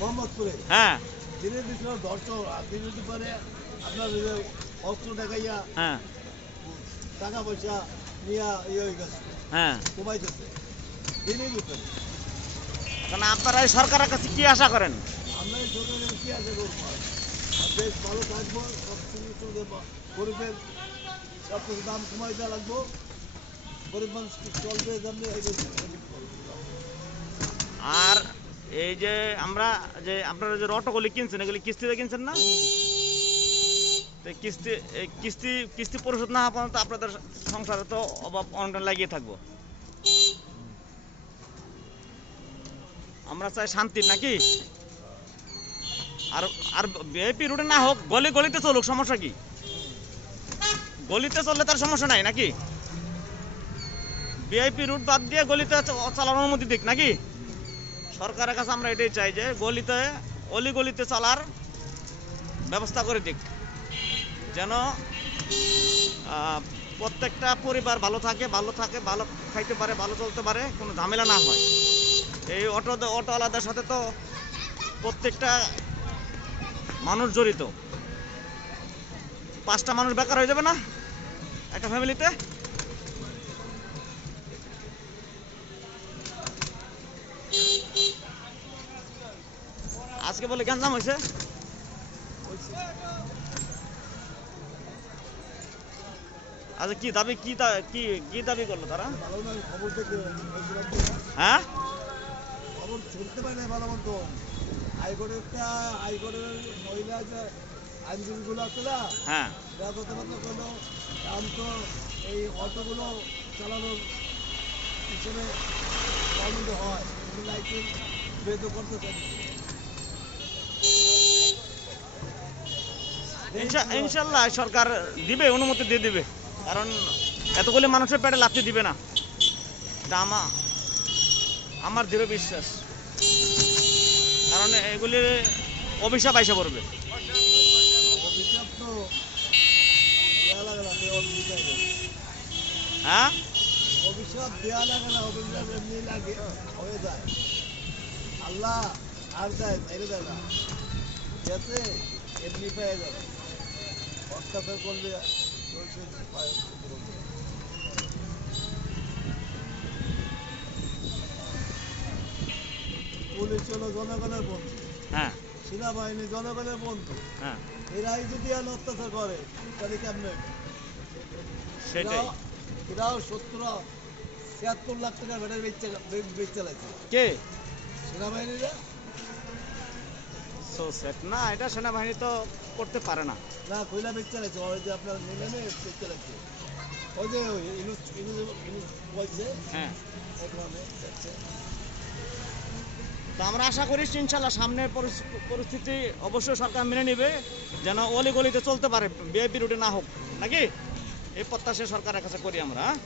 মোহাম্মদপুরে। হ্যাঁ। দিনের দিন দর্শক দিনের পরে আপনার অস্ত্র দেখাইয়া হ্যাঁ। টাকা পয়সা নিয়ে ইয়ে হয়ে গেছে হ্যাঁ। কমাইতেছে। দিনই দুপুরে কারণ আপনারা এই সরকারের কাছে কি আশা করেন? আমরা এই সরকারের কি আছে করব? দেশ ভালো থাকব সব কিছু গরিবের সব কিছু দাম কমাই দেওয়া লাগবো। গরিব মানুষ চলবে আর এই যে আমরা যে আপনারা যে অটোগুলি কিনছেন, এগুলি কিস্তিতে কিনছেন না? তো কিস্তি কিস্তি কিস্তি পরিশোধ না হওয়া আপনাদের সংসারে তো অভাব অনটন লাগিয়ে থাকব। আমরা চাই শান্তি নাকি? আর আর বিআইপি রুটে না হোক, গলি গলিতে চলুক, সমস্যা কি? গলিতে চললে তার সমস্যা নাই নাকি? বিআইপি রুট বাদ দিয়ে গলিতে চালানোর অনুমতি দিক নাকি? সরকারের কাছে আমরা এটাই চাই যে গলিতে, অলি গলিতে চলার ব্যবস্থা করে দিক। যেন প্রত্যেকটা পরিবার ভালো থাকে ভালো থাকে, ভালো খাইতে পারে, ভালো চলতে পারে, কোনো ঝামেলা না হয়। এই অটো, অটোওয়ালাদের সাথে তো প্রত্যেকটা মানুষ জড়িত। পাঁচটা মানুষ বেকার হয়ে যাবে না একটা ফ্যামিলিতে আজকে বলে গ্যাঞ্জাম হয়েছে? আচ্ছা কি দাবি, কি কি কি দাবি করল তারা? হ্যাঁ? খবর শুনতে পাই না ভালো মতো মহিলা যে আছে হ্যাঁ। কোনো তো এই অটোগুলো হয়। বেদ করতে চাই ইনশাল্লাহ সরকার দিবে, অনুমতি দিয়ে দিবে। কারণ এতগুলি মানুষের পেটে লাথি দিবে না। আমা আমার দৃঢ় বিশ্বাস। কারণ এগুলি অভিশাপ আইসা পড়বে। হ্যাঁ? অভিশাপ দেওয়া লাগে না, অভিশাপ এমনি লাগে, হয়ে যায়। আল্লাহ আর দেয় ছেড়ে দেয় না। এমনি পেয়ে যাবে অত্যাচার করলে পুলিশ হলো জনগণের বন্ধু। হ্যাঁ। সেনাবাহিনী জনগণের বন্ধু। হ্যাঁ। এরাই যদি আর অত্যাচার করে তাহলে কেমনে? সেটাই। এরাও- সত্তর ছিয়াত্তর লাখ টাকা ব্যাটারি বেচে বেচ চালাইছে কে? সেনাবাহিনীরা? সো সেট না এটা সেনাবাহিনী তো করতে পারে না। না কইলা বেচ চালাইছে ওই যে আপনার নিলেনে বেচ চালাইছে ওই যে ওই ইনুস ইনুস ইনুস বলছে। হ্যাঁ। তো আমরা আশা করি ইনশাল্লাহ সামনের পরিস- পরিস্থিতি অবশ্যই সরকার মেনে নেবে যেন অলি গলিতে চলতে পারে বিআইপি রুটে না হোক। নাকি? এই প্রত্যাশা সরকারের কাছে করি আমরা হ্যাঁ?